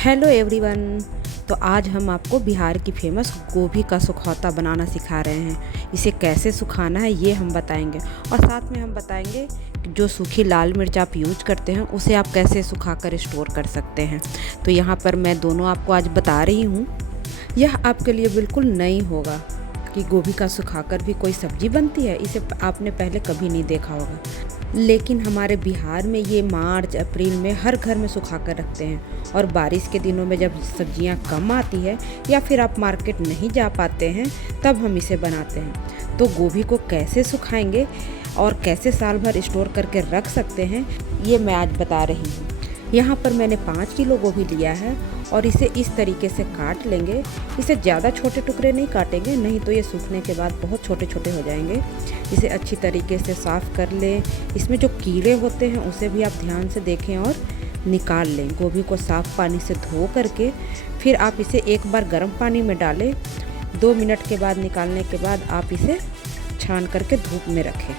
Hello everyone. तो आज हम आपको बिहार की फेमस गोभी का सुखौता बनाना सिखा रहे हैं। इसे कैसे सुखाना है ये हम बताएंगे और साथ में हम बताएंगे कि जो सूखी लाल मिर्च आप यूज करते हैं उसे आप कैसे सुखाकर स्टोर कर सकते हैं। तो यहाँ पर मैं दोनों आपको आज बता रही हूँ। यह आपके लिए बिल्कुल नई होगा कि गोभी का सुखाकर भी कोई सब्जी बनती है। इसे आपने पहले कभी नहीं देखा होगा, लेकिन हमारे बिहार में ये मार्च अप्रैल में हर घर में सुखा कर रखते हैं। और बारिश के दिनों में जब सब्जियां कम आती है या फिर आप मार्केट नहीं जा पाते हैं तब हम इसे बनाते हैं। तो गोभी को कैसे सुखाएंगे और कैसे साल भर स्टोर करके रख सकते हैं ये मैं आज बता रही हूँ। यहाँ पर मैंने 5 किलो गोभी लिया है और इसे इस तरीके से काट लेंगे। इसे ज़्यादा छोटे टुकड़े नहीं काटेंगे, नहीं तो ये सूखने के बाद बहुत छोटे छोटे हो जाएंगे। इसे अच्छी तरीके से साफ़ कर लें। इसमें जो कीड़े होते हैं उसे भी आप ध्यान से देखें और निकाल लें। गोभी को साफ़ पानी से धो करके फिर आप इसे एक बार गर्म पानी में डालें। 2 मिनट के बाद निकालने के बाद आप इसे छान करके धूप में रखें।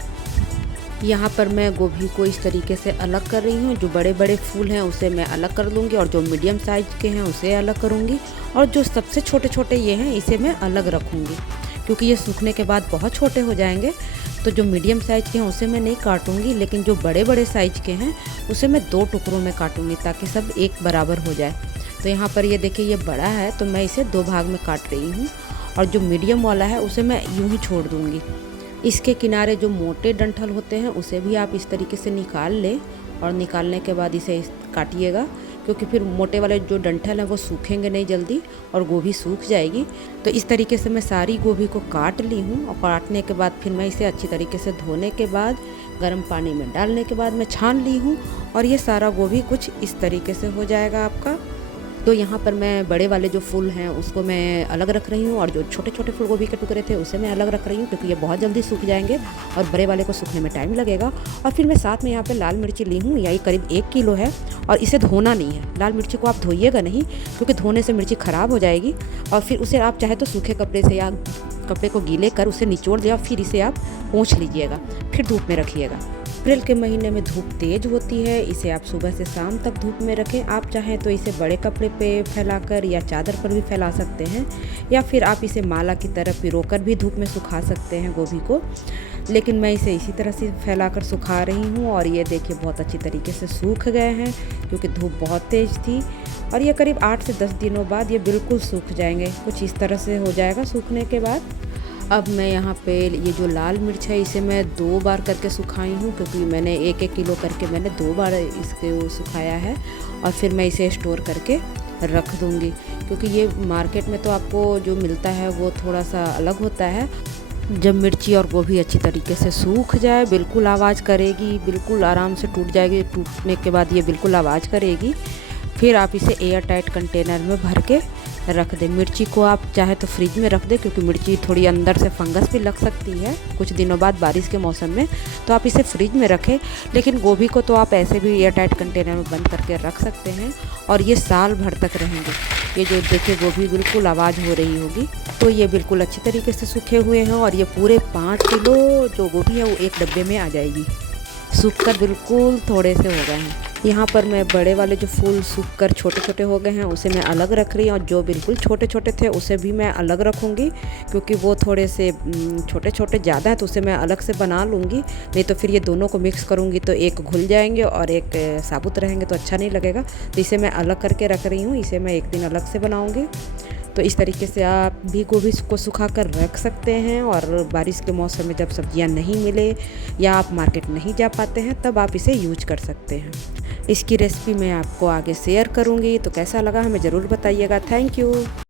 यहाँ पर मैं गोभी को इस तरीके से अलग कर रही हूँ। जो बड़े बड़े फूल हैं उसे मैं अलग कर लूँगी और जो मीडियम साइज़ के हैं उसे अलग करूँगी और जो सबसे छोटे छोटे ये हैं इसे मैं अलग रखूँगी, क्योंकि ये सूखने के बाद बहुत छोटे हो जाएंगे। तो जो मीडियम साइज़ के हैं उसे मैं नहीं काटूँगी, लेकिन जो बड़े बड़े साइज़ के हैं उसे मैं 2 टुकड़ों में काटूँगी ताकि सब एक बराबर हो जाए। तो यहाँ पर ये देखिए ये बड़ा है तो मैं इसे 2 भाग में काट रही हूँ और जो मीडियम वाला है उसे मैं यूँ ही छोड़ दूँगी। इसके किनारे जो मोटे डंठल होते हैं उसे भी आप इस तरीके से निकाल लें और निकालने के बाद इसे काटिएगा, क्योंकि फिर मोटे वाले जो डंठल हैं वो सूखेंगे नहीं जल्दी और गोभी सूख जाएगी। तो इस तरीके से मैं सारी गोभी को काट ली हूँ और काटने के बाद फिर मैं इसे अच्छी तरीके से धोने के बाद गर्म पानी में डालने के बाद मैं छान ली हूँ और ये सारा गोभी कुछ इस तरीके से हो जाएगा आपका। तो यहाँ पर मैं बड़े वाले जो फूल हैं उसको मैं अलग रख रही हूँ और जो छोटे छोटे फूल गोभी के टुकड़े थे उसे मैं अलग रख रही हूँ, क्योंकि ये बहुत जल्दी सूख जाएंगे और बड़े वाले को सूखने में टाइम लगेगा। और फिर मैं साथ में यहाँ पे लाल मिर्ची ली हूँ, यही करीब 1 किलो है और इसे धोना नहीं है। लाल मिर्ची को आप धोइएगा नहीं, क्योंकि धोने से मिर्ची ख़राब हो जाएगी। और फिर उसे आप चाहे तो सूखे कपड़े से या कपड़े को गीले कर उसे निचोड़ दिया, फिर इसे आप पोंछ लीजिएगा, फिर धूप में रखिएगा। अप्रैल के महीने में धूप तेज होती है, इसे आप सुबह से शाम तक धूप में रखें। आप चाहें तो इसे बड़े कपड़े पे फैलाकर या चादर पर भी फैला सकते हैं, या फिर आप इसे माला की तरह पिरोकर भी धूप में सुखा सकते हैं गोभी को। लेकिन मैं इसे इसी तरह से फैलाकर सुखा रही हूँ और ये देखिए बहुत अच्छी तरीके से सूख गए हैं, क्योंकि धूप बहुत तेज़ थी। और ये करीब 8 से 10 दिनों बाद ये बिल्कुल सूख जाएंगे, कुछ इस तरह से हो जाएगा सूखने के बाद। अब मैं यहाँ पे ये जो लाल मिर्च है इसे मैं 2 बार करके सुखाई हूँ, क्योंकि मैंने 1-1 किलो करके मैंने 2 बार इसको सुखाया है और फिर मैं इसे स्टोर करके रख दूँगी। क्योंकि ये मार्केट में तो आपको जो मिलता है वो थोड़ा सा अलग होता है। जब मिर्ची और गोभी अच्छी तरीके से सूख जाए, बिल्कुल आवाज़ करेगी, बिल्कुल आराम से टूट जाएगी। टूटने के बाद ये बिल्कुल आवाज़ करेगी, फिर आप इसे एयर टाइट कंटेनर में भर के रख दें। मिर्ची को आप चाहे तो फ्रिज में रख दें, क्योंकि मिर्ची थोड़ी अंदर से फंगस भी लग सकती है कुछ दिनों बाद बारिश के मौसम में, तो आप इसे फ्रिज में रखें। लेकिन गोभी को तो आप ऐसे भी एयर टाइट कंटेनर में बंद करके रख सकते हैं और ये साल भर तक रहेंगे। ये जो देखिए गोभी बिल्कुल आवाज़ हो रही होगी, तो ये बिल्कुल अच्छी तरीके से सूखे हुए हैं और ये पूरे 5 किलो जो गोभी है वो एक डब्बे में आ जाएगी। सूख कर बिल्कुल थोड़े से हो गए हैं। यहाँ पर मैं बड़े वाले जो फूल सूख कर छोटे छोटे हो गए हैं उसे मैं अलग रख रही हूँ और जो बिल्कुल छोटे छोटे थे उसे भी मैं अलग रखूँगी, क्योंकि वो थोड़े से छोटे छोटे ज़्यादा हैं तो उसे मैं अलग से बना लूँगी। नहीं तो फिर ये दोनों को मिक्स करूँगी तो एक घुल जाएंगे और एक साबुत रहेंगे तो अच्छा नहीं लगेगा। तो इसे मैं अलग करके रख रही हूँ, इसे मैं एक दिन अलग से बनाऊँगी। तो इस तरीके से आप भी गोभी को सुखा कर रख सकते हैं और बारिश के मौसम में जब सब्जियां नहीं मिले या आप मार्केट नहीं जा पाते हैं तब आप इसे यूज कर सकते हैं। इसकी रेसिपी मैं आपको आगे शेयर करूंगी, तो कैसा लगा हमें ज़रूर बताइएगा। Thank you.